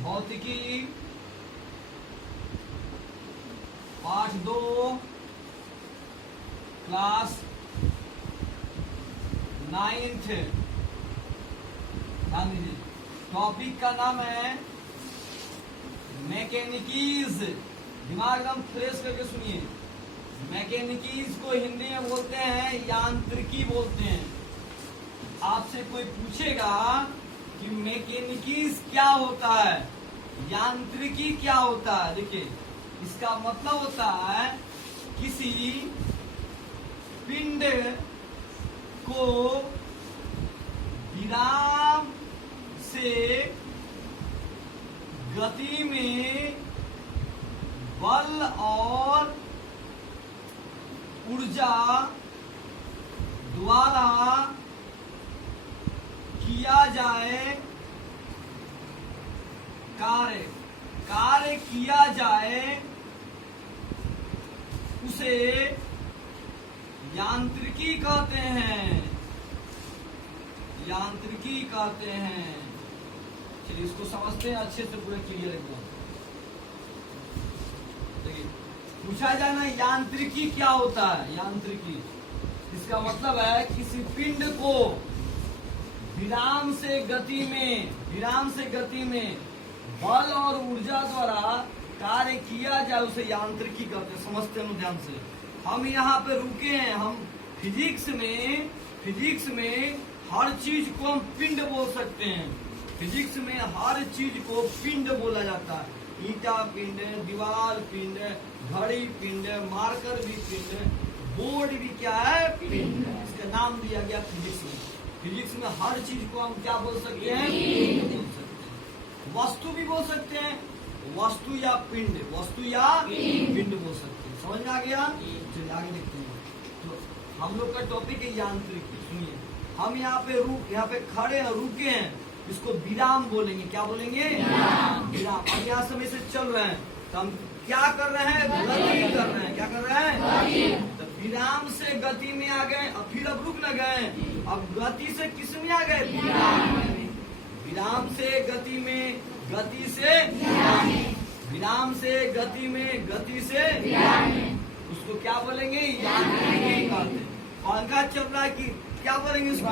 भौतिकी पाठ 2 class 9th। ध्यान दीजिए, टॉपिक का नाम है मैकेनिकीज। दिमाग एकदम फ्रेश करके सुनिए। मैकेनिकीज को हिंदी में बोलते हैं यांत्रिकी बोलते हैं। आपसे कोई पूछेगा कि मैकेनिकीज क्या होता है, यांत्रिकी क्या होता है, देखिए इसका मतलब होता है किसी पिंड को विराम से गति में बल और ऊर्जा द्वारा किया जाए कार्य किया जाए उसे यांत्रिकी कहते हैं। यांत्रिकी कहते हैं। चलिए इसको समझते हैं अच्छे से, पूरा क्लियर एकदम। देखिए पूछा जाए ना यांत्रिकी क्या होता है। यांत्रिकी इसका मतलब है किसी पिंड को विराम से गति में बल और ऊर्जा द्वारा कार्य किया जाए उसे यांत्रिकी कहते हैं। समझते हैं ध्यान से। हम यहाँ पे रुके हैं। हम फिजिक्स में हर चीज को हम पिंड बोल सकते हैं। फिजिक्स में हर चीज को पिंड बोला जाता है। ईटा पिंड, दीवार पिंड, घड़ी पिंड, मार्कर भी पिंड, बोर्ड भी क्या है, पिंड। इसका नाम दिया गया फिजिक्स में। फिजिक्स में हर चीज को हम क्या बोल सकते हैं, पिंड बोल सकते हैं। वस्तु भी बोल सकते हैं, वस्तु या पिंड बोल सकते हैं। समझ में आ गया? चलिए आगे देखते हैं। तो हम लोग का टॉपिक है यांत्रिकी। सुनिए, हम यहाँ पे खड़े हैं, रुके हैं, इसको विराम बोलेंगे। क्या बोलेंगे? विराम। अब यहाँ समय से चल रहे हैं तो हम क्या कर रहे हैं, गति कर रहे हैं। क्या कर रहे हैं? तो विराम से गति में आ गए, अब फिर अब रुक न गए, अब गति से किस में आ गए, विराम से गति में, गति से विराम से गति से उसको क्या बोलेंगे, यांत्रिकी कहते हैं। पंखा चल रहा है कि क्या बोलेंगे इसको,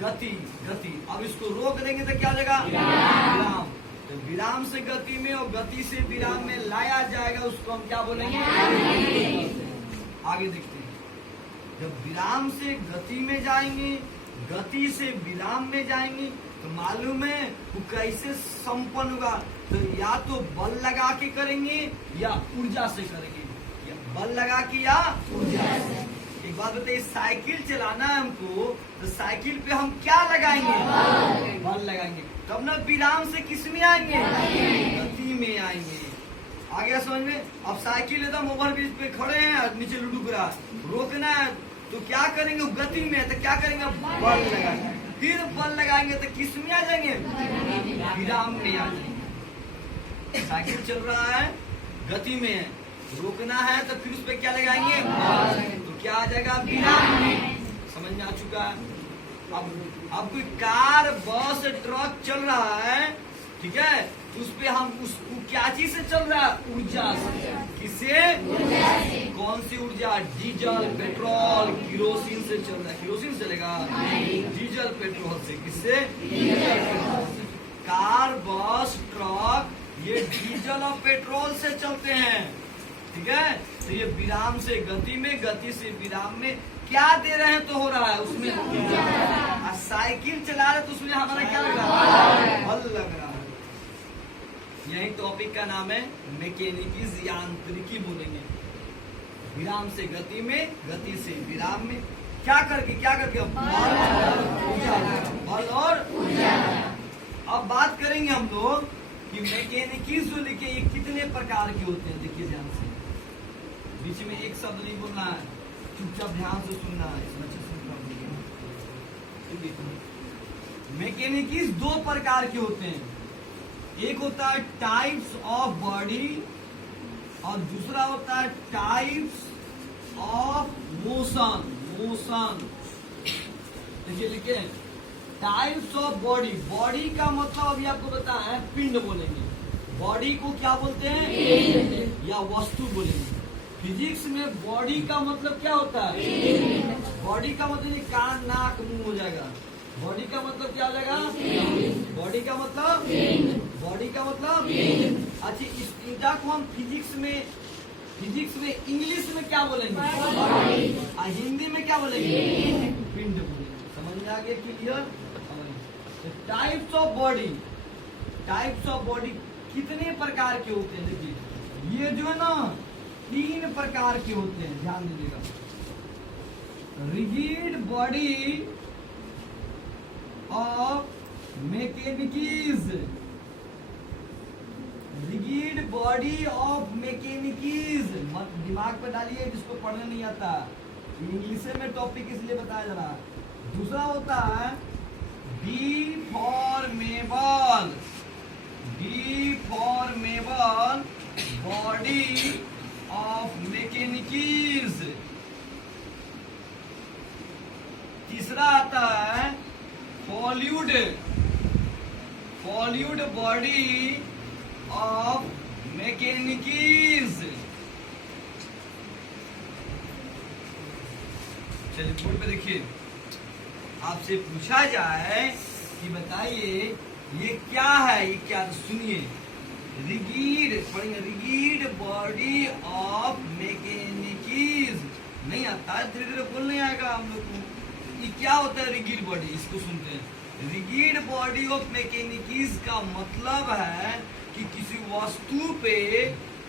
गति। अब इसको रोक देंगे तो क्या हो जाएगा, विराम। तो विराम से गति में और गति से विराम में लाया जाएगा, उसको हम क्या बोलेंगे, आगे देखते हैं। जब विराम से गति में जाएंगे, गति से विराम में जाएंगे, तो मालूम है वो कैसे संपन्न होगा। तो या तो बल लगा के करेंगे या ऊर्जा से करेंगे, या बल लगा के या ऊर्जा से। एक बात बताइए, साइकिल चलाना है हमको, तो साइकिल पे हम क्या लगाएंगे, बल लगाएंगे। तब ना विराम से किस में आएंगे, गति में आएंगे। आ गया समझ में? अब साइकिल एकदम ओवरब्रिज पे खड़े हैं, नीचे लुढ़क रहा है, रोकना है तो क्या करेंगे, गति में, तो क्या करेंगे, बल लगाएंगे। फिर बल लगाएंगे तो किस में आ जाएंगे, विराम में आ जाएंगे। साइकिल चल रहा है, गति में है, रोकना है तो फिर उस पर क्या लगाएंगे, तो क्या आ जाएगा, विराम में। समझ में आ चुका है? अब कोई कार, बस, ट्रक चल रहा है, ठीक है, तो उस पे हम क्या चीज से चल रहा है, ऊर्जा से। किससे, कौन सी ऊर्जा, डीजल, पेट्रोल, किरोसिन से चल रहा है। किरोसिन चलेगा, डीजल, पेट्रोल से। किससे, डीजल, पेट्रोल से। कार, बस, ट्रक ये डीजल और पेट्रोल से चलते हैं, ठीक है। तो ये विराम से गति में, गति से विराम में क्या दे रहे हैं, तो हो रहा है उसमें ऊर्जा। साइकिल चला रहे तो उसमें हमारा क्या लग रहा है, बल लग रहा है। यही टॉपिक का नाम है मैकेनिकीज, यांत्रिकी बोलेंगे। विराम से गति में, गति से विराम में क्या करके बल और ऊर्जा। अब बात करेंगे हम लोग कि मैकेनिकीज जो लिखे ये कितने प्रकार के होते हैं। देखिए ध्यान से, बीच में एक शब्द नहीं बोलना है, चुपचाप ध्यान से सुनना है, इसमें अच्छे से मैकेनिकीज दो प्रकार के होते हैं। एक होता है टाइप्स ऑफ बॉडी और दूसरा होता है टाइप्स ऑफ मोशन। देखिए लिखे टाइप्स ऑफ बॉडी, बॉडी का मतलब अभी आपको बताएं पिंड बोलेंगे, बॉडी को क्या बोलते हैं या वस्तु बोलेंगे। फिजिक्स में बॉडी का मतलब क्या होता है, बॉडी का मतलब ये कान नाक मुंह हो जाएगा, बॉडी का मतलब क्या हो जाएगा, बॉडी का मतलब, बॉडी का मतलब। अच्छा इस ईटा को हम फिजिक्स में इंग्लिश में क्या बोलेंगे, हिंदी में क्या बोलेंगे, पिंड बोलेंगे। समझ में आ गया clear. Types of body, types of body कितने प्रकार के होते हैं, देखिए ये जो है ना 3 प्रकार के होते हैं, ध्यान दीजिएगा। Rigid body of mechanics, rigid body of mechanics, मत दिमाग पे डालिए जिसको पढ़ने नहीं आता, इंग्लिश में टॉपिक इसलिए बताया जा रहा है। दूसरा होता है डिफॉर्मेबल, डिफॉर्मेबल बॉडी ऑफ मैकेनिकीज। तीसरा आता है फॉल्यूड, फॉल्यूड बॉडी ऑफ मैकेनिकीज। चलिए बोर्ड पे देखिए, आपसे पूछा जाए कि बताइए ये क्या है, ये क्या, सुनिए। रिगिड पढ़ेंगे, रिगिड बॉडी ऑफ मैकेनिकीज, नहीं आता है, धीरे धीरे बोल नहीं आएगा हम लोग को। ये क्या होता है रिगिड बॉडी, इसको सुनते हैं। रिगिड बॉडी ऑफ मैकेनिकीज का मतलब है कि किसी वस्तु पे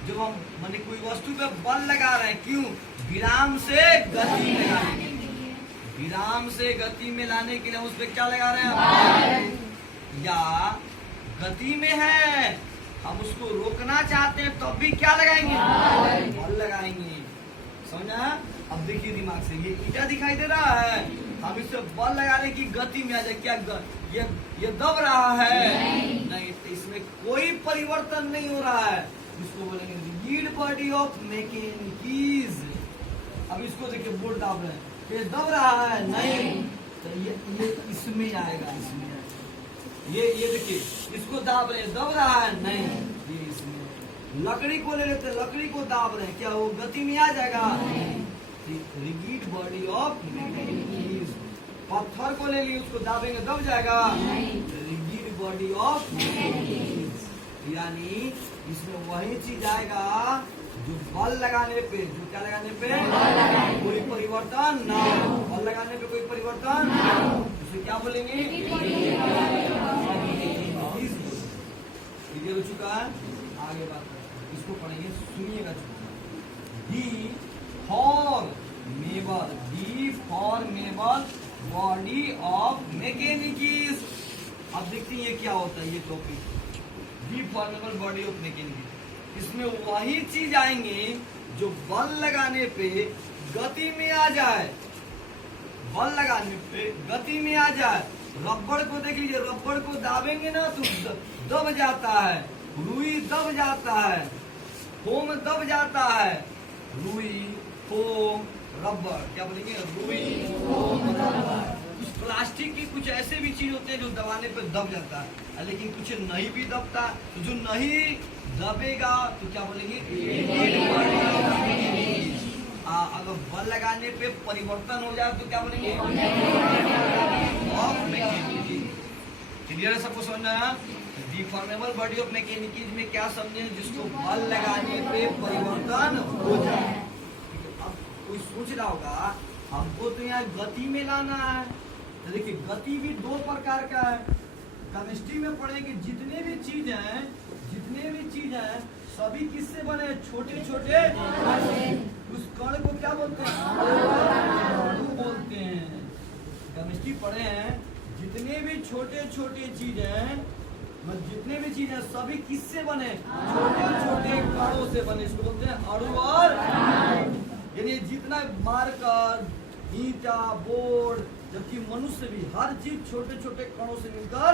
जब हम माने कोई वस्तु पे बल लगा रहे हैं, क्यों, विराम से गति में लगाने के लिए, विराम से गति में लाने के लिए उस पे क्या लगा रहे हैं, या गति में है हम उसको रोकना चाहते हैं तब भी क्या लगाएंगे, बल लगाएंगे। समझा। अब देखिए दिमाग से, ये ईटा दिखाई दे रहा है, हम इससे बल लगाने की गति में आ जाए, क्या ये दब रहा है, नहीं तो इसमें कोई परिवर्तन नहीं हो रहा है, इसको बोलेंगे रिजिड बॉडी ऑफ मैकेनिकीज। अब इसको देखिए बोर्ड दाब रहे हैं, ये दब रहा है, नहीं तो ये इसमें आएगा, इसमें ये देखिए इसको दाब रहे हैं, दब रहा है, नहीं ये इसमें। लकड़ी को ले लेते, लकड़ी को दाब रहे हैं, क्या वो गति में आ जाएगा, रिजिड बॉडी ऑफ मैकेनिकीज। पत्थर को ले लिए, उसको दाबेंगे दब जाएगा, रिजिड बॉडी ऑफ मैकेनिकीज। यानी इसमें वही चीज आएगा जो बल लगाने पे, जो क्या लगाने पे कोई परिवर्तन ना हो, बल लगाने पे कोई परिवर्तन, उसे क्या बोलेंगे, क्लियर हो चुका है। आगे बात करते हैं, इसको पढ़ेंगे, सुनिएगा। Deformable body of mechanics. अब देखते हैं ये क्या होता है, ये topic deformable body of mechanics. इसमें वही चीज आएंगे जो बल लगाने पे गति में आ जाए, बल लगाने पे गति में आ जाए। रबड़ को देख लीजिए, रबड़ को दाबेंगे ना तो दब जाता है, रुई दब जाता है, फोम दब जाता है, रुई फोम रबड़, क्या बोलेंगे, रुई फोम रबड़। कुछ प्लास्टिक की कुछ ऐसे भी चीज होते हैं जो दबाने पे दब जाता है, लेकिन कुछ नहीं भी दबता, तो जो नहीं दबेगा तो क्या बोलेंगे, अगर बल लगाने पे परिवर्तन हो जाए तो क्या बोलेंगे, क्लियर है, सबको समझ आया। डिफॉर्मेबल बॉडी ऑफ मैकेनिकीज में क्या समझे, जिसको बल लगाने पे परिवर्तन हो जाए। अब कोई सोच रहा होगा हमको तो यहाँ गति में लाना है, तो देखिए गति भी 2 प्रकार का है। केमिस्ट्री में पढ़ेंगे, जितने भी चीज हैं सभी किससे बने, छोटे छोटे, उस कण को क्या बोलते हैं, अणु बोलते हैं। केमिस्ट्री पढ़े हैं, जितने भी छोटे छोटे चीज हैं, जितने भी चीज हैं सभी किससे बने, छोटे छोटे कणों से बने, इसको बोलते हैं अणु। और यानी जितना मार्कर, ईंटा, बोर्ड, जबकि मनुष्य भी हर चीज छोटे छोटे कणों से मिलकर।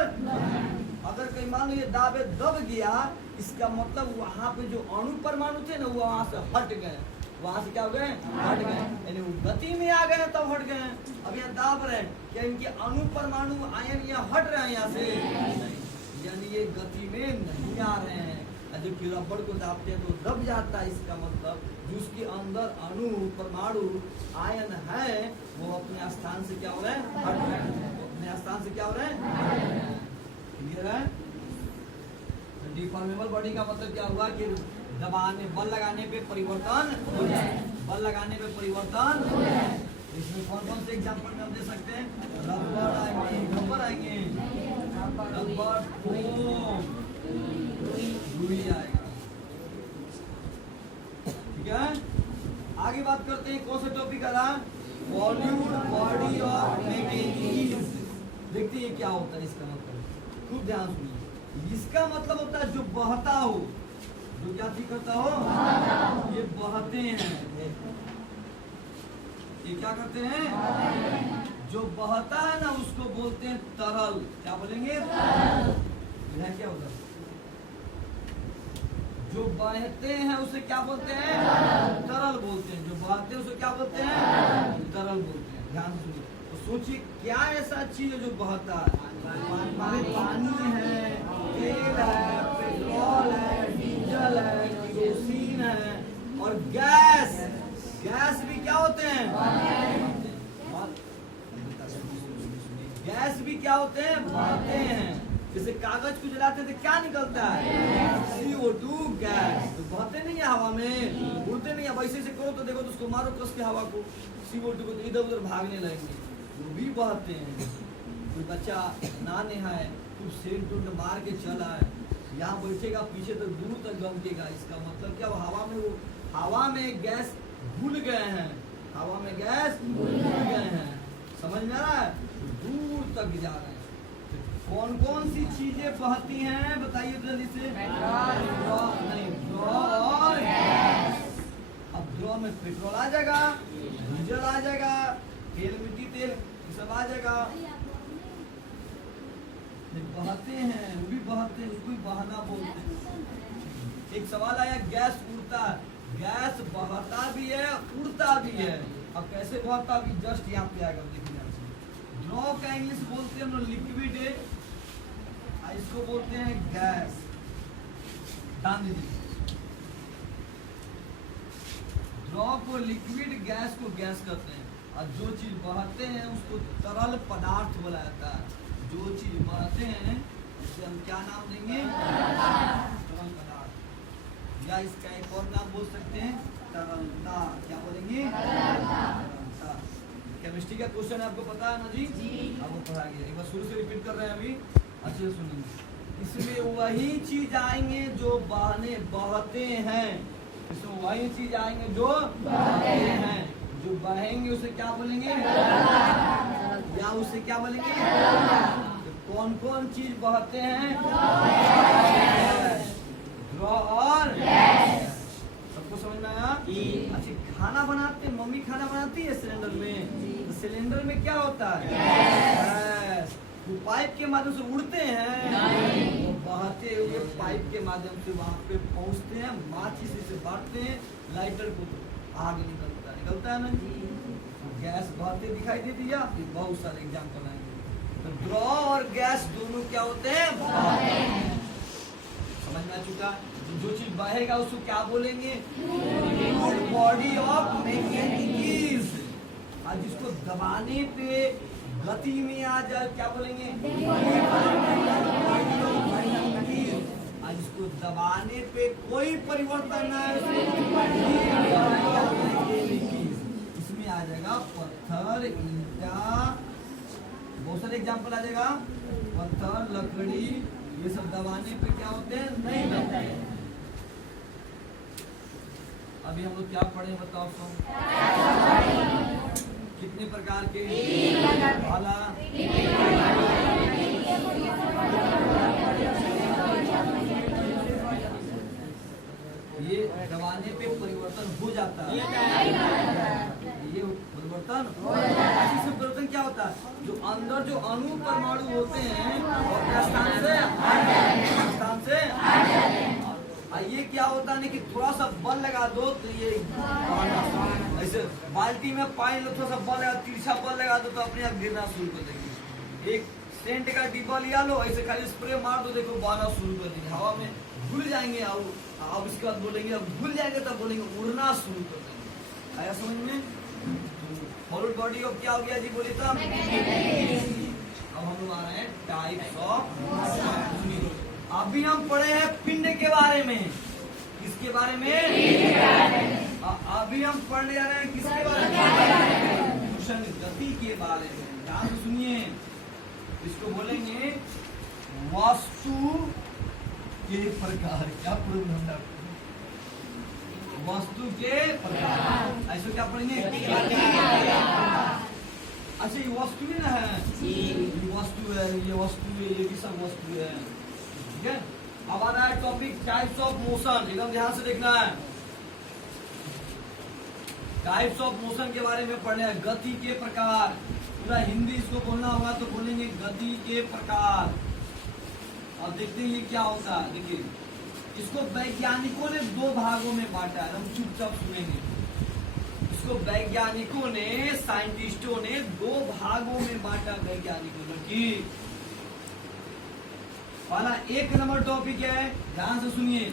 अगर कहीं मान लो ये दाबे दब गया, इसका मतलब वहां पे जो अणु परमाणु थे ना वो वहां से हट गए, वहां से क्या हो गए, हट गए, यानी वो गति में आ गए तब हट गए। अब यहाँ दाब रहे हैं, क्या इनके अणु परमाणु आयन यहाँ हट रहे हैं यहाँ से? यानी ये गति में नहीं आ रहे हैं। जबकि रबड़ को दाबते हैं तो दब जाता है। इसका मतलब जो उसके अंदर अणु परमाणु आयन है वो अपने स्थान से क्या हो रहे हैं? हट रहे हैं। अपने स्थान से क्या हो रहे हैं? क्लियर है? डिफॉर्मेबल बॉडी का मतलब क्या हुआ कि दबाने बल लगाने पे परिवर्तन हो जाए। बल लगाने पे परिवर्तन हो जाए। इसमें कौन कौन से एग्जांपल में हम दे सकते हैं? रबर आएंगे, रबर आएंगे, रबर फोम, रुई आएगा। ठीक है, आगे बात करते हैं। कौन सा टॉपिक आ रहा? Volume body of mechanics. देखते हैं क्या होता है इसका मतलब। खूब ध्यान सुनिए। इसका मतलब होता है जो बहता हो, जो क्या चीज करता हो, ये बहते हैं। ये क्या करते हैं? जो बहता है ना उसको बोलते हैं तरल। क्या बोलेंगे? यह क्या होता है? जो बहते हैं उसे क्या बोलते हैं? तरल बोलते हैं। जो बहते हैं उसे क्या बोलते हैं? तरल बोलते हैं। ध्यान सुनिए। तो सोचिए क्या ऐसा चीज है जो बहता है? पानी है, तेल है, पेट्रोल है, डीजल है, केरोसिन है और गैस। गैस भी क्या होते हैं? गैस भी क्या होते हैं? बहते हैं। जैसे कागज को जलाते हैं तो क्या निकलता है? CO2 gas. तो बहते नहीं है हवा में, उड़ते नहीं है। वैसे से करो तो देखो तो उसको मारो कस के हवा को, CO2 को, तो इधर उधर भागने लगेंगे। वो भी बहते हैं। कोई बच्चा नहाने है, कुछ सेंट उंट मार के चला है, यहाँ बैठेगा पीछे तो दूर तक गमकेगा। इसका मतलब क्या? हवा में, वो हवा में गैस घुल गए हैं। हवा में गैस घुल गए हैं। समझ में आ रहा है? दूर तक जा रहे हैं। कौन कौन सी चीजें बहती हैं बताइए जल्दी से? नहीं, और अब द्रव में पेट्रोल आ जाएगा, डीजल आ जाएगा, तेल, मिट्टी तेल, ये सब आ जाएगा। बहते हैं, वो भी बहते हैं, उसको भी बहाना बोलते हैं। एक सवाल आया, गैस उड़ता है। गैस बहता भी है, उड़ता भी है। अब कैसे बहता? भी जस्ट यहाँ पे आएगा, देखिए। द्रव का इंग्लिश बोलते हैं हम लिक्विड, इसको बोलते हैं गैस। ध्यान दीजिए, द्रव को लिक्विड, गैस को गैस करते हैं। और जो चीज बहते हैं उसको तरल पदार्थ बोला जाता है। जो चीज बहते हैं उसे हम क्या नाम देंगे? तरल पदार्थ। या इसका एक और नाम बोल सकते हैं तरलता। क्या बोलेंगे? तरलता। केमिस्ट्री का क्वेश्चन है, आपको पता है ना जी? आपको पढ़ा गया। एक बार शुरू से रिपीट कर रहे हैं अभी, अच्छे से सुनिए। इसमें वही चीज आएंगे जो बहते हैं। इसमें वही चीज आएंगे जो बहते हैं। जो बहेंगे उसे क्या बोलेंगे? या उसे क्या बोलेंगे? तो कौन कौन चीज बहते हैं? द्रव और सबको समझ में आया? अच्छा, खाना बनाते, मम्मी खाना बनाती है सिलेंडर में, तो सिलेंडर में क्या होता है? गैस। वो पाइप के माध्यम से उड़ते हैं, वो बहते हुए पाइप के माध्यम से वहां पे पहुंचते हैं, माचिस से बांटते हैं, लाइटर को तो आग निकलता है ना। तो गैस बहते दिखाई देती है। बहुत सारे एग्जाम्पल आएंगे। तो द्रव और गैस दोनों क्या होते हैं? समझ में आ चुका? जो चीज बहेगा उसको क्या बोलेंगे? Body of mechanics. आज जिसको दबाने पे गति में आ जाए क्या बोलेंगे? आज इसको दबाने पे कोई परिवर्तन ना है, इसमें आ जाएगा पत्थर, ईंटा, बहुत सारे एग्जाम्पल आ जाएगा। पत्थर, लकड़ी, ये सब दबाने पे क्या होते हैं? नहीं दबते हैं। अभी हम लोग क्या पढ़े बताओ तो? कितने प्रकार के भाला? ये दबाने पे परिवर्तन हो जाता है। ये परिवर्तन परिवर्तन क्या होता है? जो अंदर जो अणु परमाणु होते हैं वो स्थान से ये क्या होता है कि थोड़ा सा बल लगा दो तो ये ऐसे बाल्टी में पानी लो, थोड़ा सा बल लगा, तिरछा बल लगा दो तो अपने आप गिरना शुरू कर देगी। एक सेंट का डिब्बा लिया लो, ऐसे खाली स्प्रे मार दो, देखो बहना शुरू कर देंगे, हवा में घुल जाएंगे। अब इसके बाद बोलेंगे, अब घुल जाएंगे तब बोलेंगे उड़ना शुरू कर देंगे। आया समझ में? फॉरवर्ड बॉडी ऑफ क्या हो गया जी, बोलिए तो। अब हम लोग आ रहे हैं टाइप्स ऑफ। अभी हम पढ़े हैं पिंड के बारे में। किसके बारे में? अभी हम पढ़ने जा रहे हैं किसके बारे में? मोशन, गति के बारे में। ध्यान से सुनिए, इसको बोलेंगे वस्तु के प्रकार। क्या पढ़ेंगे? वस्तु के प्रकार। ऐसे क्या पढ़ेंगे? अच्छा, ये वस्तु ही ना है, ये वस्तु है, ये वस्तु है, ये भी सब वस्तु है। ठीक है, अब आ रहा है टॉपिक टाइप्स ऑफ मोशन। एकदम ध्यान से देखना है। टाइप्स ऑफ मोशन के बारे में पढ़ना है। गति के प्रकार, पूरा हिंदी इसको बोलना होगा तो बोलेंगे गति के प्रकार। अब देखते हैं ये क्या होता है। देखिए, इसको वैज्ञानिकों ने दो भागों में बांटा है। हम चुपचाप सुनेंगे। इसको वैज्ञानिकों ने, साइंटिस्टों ने दो भागों में बांटा। वैज्ञानिकों ने की पहला 1 नंबर टॉपिक है, ध्यान से सुनिए,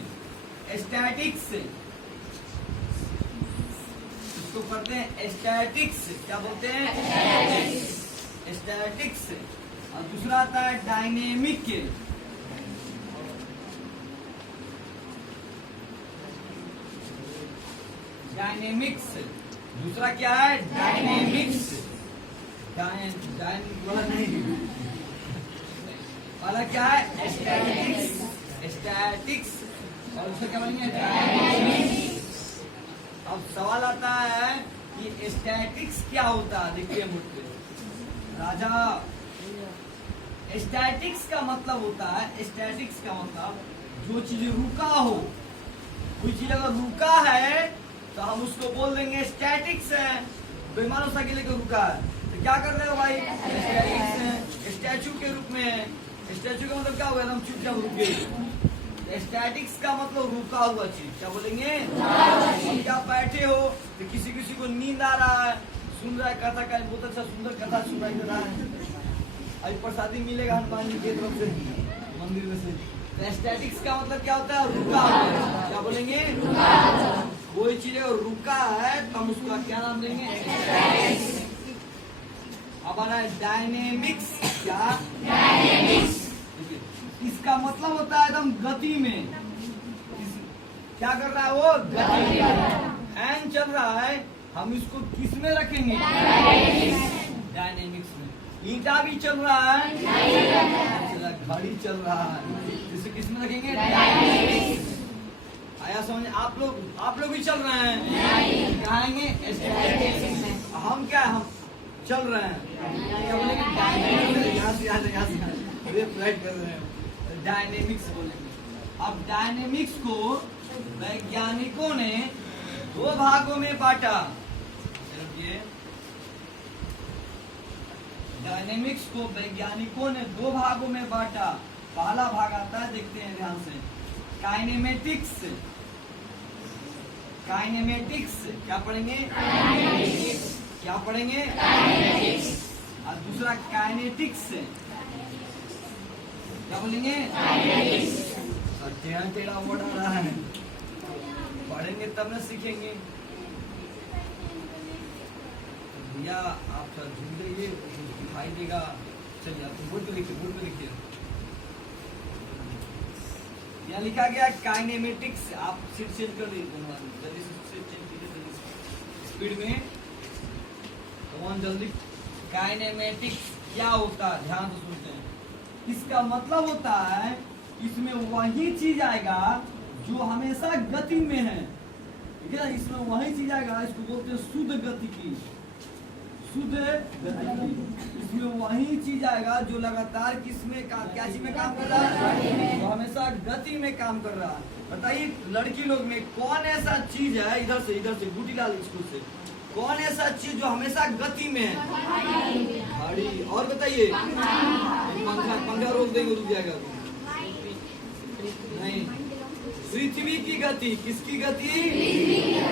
स्टैटिक्स। इसको पढ़ते हैं स्टैटिक्स। क्या बोलते हैं? स्टैटिक्स। और दूसरा आता है डायनेमिक। डायनेमिक्स। दूसरा क्या है? डायनेमिक्स। वाला नहीं, वाला क्या है? स्टैटिक्स। स्टैटिक्स। और उसको क्या बोलेंगे? डायनेमिक्स। अब सवाल आता है कि स्टैटिक्स क्या होता है। देखिए मुझे राजा, स्टैटिक्स का मतलब होता है, स्टैटिक्स का मतलब जो चीज रुका हो। कोई चीज अगर रुका है तो हम उसको बोल देंगे स्टैटिक्स है। बेमानो साइकिल लेकर रुका है तो क्या कर रहे हो भाई? स्टैटिक्स है। स्टैचू के रूप में। स्टैचू का मतलब क्या हुआ? हम चुपचाप रुक गए। स्टैटिक्स का मतलब रुका हुआ चीज। क्या बोलेंगे? अब क्या बैठे हो तो किसी किसी को नींद आ रहा है, सुन रहा है कथा का, बहुत अच्छा सुंदर कथा सुनाई दे रहा है, आज प्रसादी मिलेगा हनुमान जी की तरफ से मंदिर में से। तो स्टैटिक्स का मतलब क्या होता है? रुका हुआ। क्या बोलेंगे? कोई चीज रुका है तो हम उसका क्या नाम देंगे? अब आना है डायनेमिक्स। क्या? डायनेमिक्स। इसका मतलब होता है एकदम गति में। क्या कर रहा है वो? गति में। फैन चल रहा है, हम इसको किस में रखेंगे? डायनेमिक्स में। ईंटा भी चल रहा है, घड़ी चल रहा है, इसे किस में रखेंगे? डायनेमिक्स। आया समझ? आप लोग भी चल रहे हैं, कहेंगे हम क्या, हम चल रहे हैं, क्या बोलेंगे? यहाँ से फ्लाइट कर रहे हैं, डायनेमिक्स बोलेंगे। अब डायनेमिक्स को वैज्ञानिकों ने दो भागों में बांटा। डायनेमिक्स को वैज्ञानिकों ने दो भागों में बांटा। पहला भाग आता है, देखते हैं ध्यान से, काइनेमेटिक्स। काइनेमेटिक्स क्या पढ़ेंगे? क्या पढ़ेंगे? और दूसरा काइनेटिक्स। क्या बोलेंगे? टेढ़ा वर्ड आ रहा है, पढ़ेंगे तब ना सीखेंगे। भैया आप सर झूठ जाइए, दिखाई देगा। चलिए आप बोर्ड पे लिखिए, बोर्ड पे लिखिए। यहाँ लिखा गया काइनेमेटिक्स। आप सीट चेंज कर दीजिए, जल्दी से सीट चेंज कीजिए स्पीड में। तो जल्दी। काइनेमेटिक्स क्या होता है? ध्यान से सुनते हैं। इसका मतलब होता है इसमें वही चीज आएगा जो हमेशा गति में है। ठीक है, इसमें वही चीज आएगा, इसको बोलते हैं शुद्ध गति की। शुद्ध गति की, इसमें वही चीज आएगा जो लगातार किसमें क्या चीज में काम कर रहा है? तो हमेशा गति में काम कर रहा है। बताइए लड़की लोग में कौन ऐसा चीज है, इधर से बूटीलाल स्कूल से, कौन ऐसा चीज जो हमेशा गति में है? घड़ी। और बताइए, पंखा रोक देंगे रुक जाएगा? नहीं। पृथ्वी की गति, किसकी गति?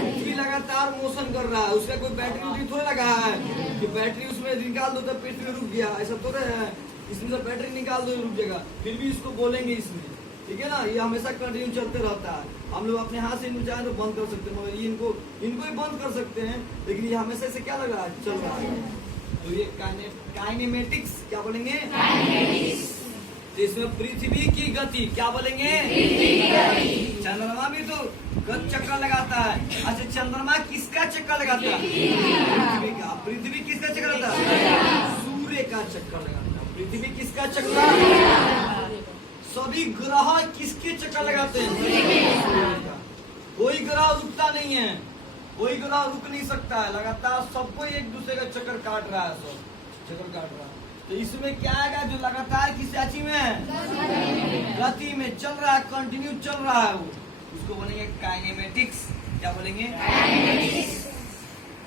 पृथ्वी लगातार मोशन कर रहा है, उसका कोई बैटरी उटरी थोड़ा लगा है कि बैटरी उसमें निकाल दो तो पृथ्वी रुक गया, ऐसा तो है। इसमें से बैटरी निकाल दो रुक जाएगा, फिर भी इसको बोलेंगे इसमें, ठीक है ना। ये हमेशा कंटिन्यू चलते रहता है। हम लोग अपने हाथ से इनको चाहे तो बंद कर सकते हैं, मगर ये इनको ही बंद कर सकते हैं, लेकिन ये हमेशा से क्या लग रहा है, चल रहा है। तो ये काइनेमेटिक्स क्या बोलेंगे? तो इसमें पृथ्वी की गति क्या बोलेंगे? चंद्रमा भी तो चक्कर लगाता है। अच्छा, चंद्रमा किसका चक्कर लगाता है? पृथ्वी का। पृथ्वी किसका चक्कर लगाता है? सूर्य का चक्कर लगाता है। पृथ्वी किसका चक्कर? सभी ग्रह किसके चक्कर लगाते हैं? कोई ग्रह रुकता नहीं है, कोई ग्रह रुक नहीं सकता है, लगातार सबको एक दूसरे का चक्कर काट रहा है, सब चक्कर काट रहा है। तो इसमें क्या आएगा जो लगातार किस राशि में है? गति में चल रहा है, कंटिन्यू चल रहा है, वो उसको बोलेंगे काइनेमेटिक्स। क्या बोलेंगे?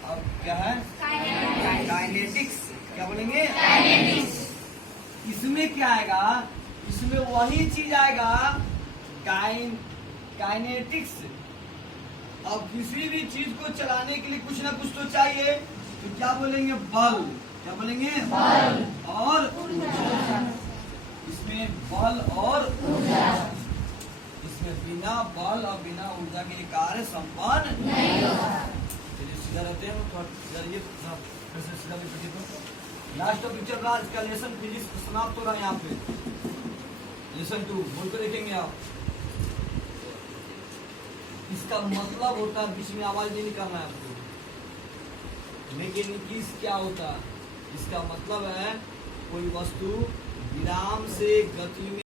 अब क्या है? काइनेटिक्स। क्या बोलेंगे? इसमें क्या आएगा? इसमें वही चीज आएगा, काइनेटिक्स। अब किसी भी चीज को चलाने के लिए कुछ ना कुछ तो चाहिए, तो क्या बोलेंगे? बल। क्या बोलेंगे? बल और ऊर्जा। इसमें बल और ऊर्जा। इसमें बिना बल और बिना ऊर्जा के कार्य संपन्न नहीं होगा। चलिए सीधा रहते हैं, सीधा लास्ट टॉपिक चल रहा है, इसका लेसन फिजिक्स समाप्त हो रहा है। यहाँ पे लेसन 2 बोल कर देखेंगे आप। इसका मतलब होता है, बीच में आवाज नहीं निकालना है आपको। मैकेनिक्स क्या होता है? इसका मतलब है कोई वस्तु विराम से गति में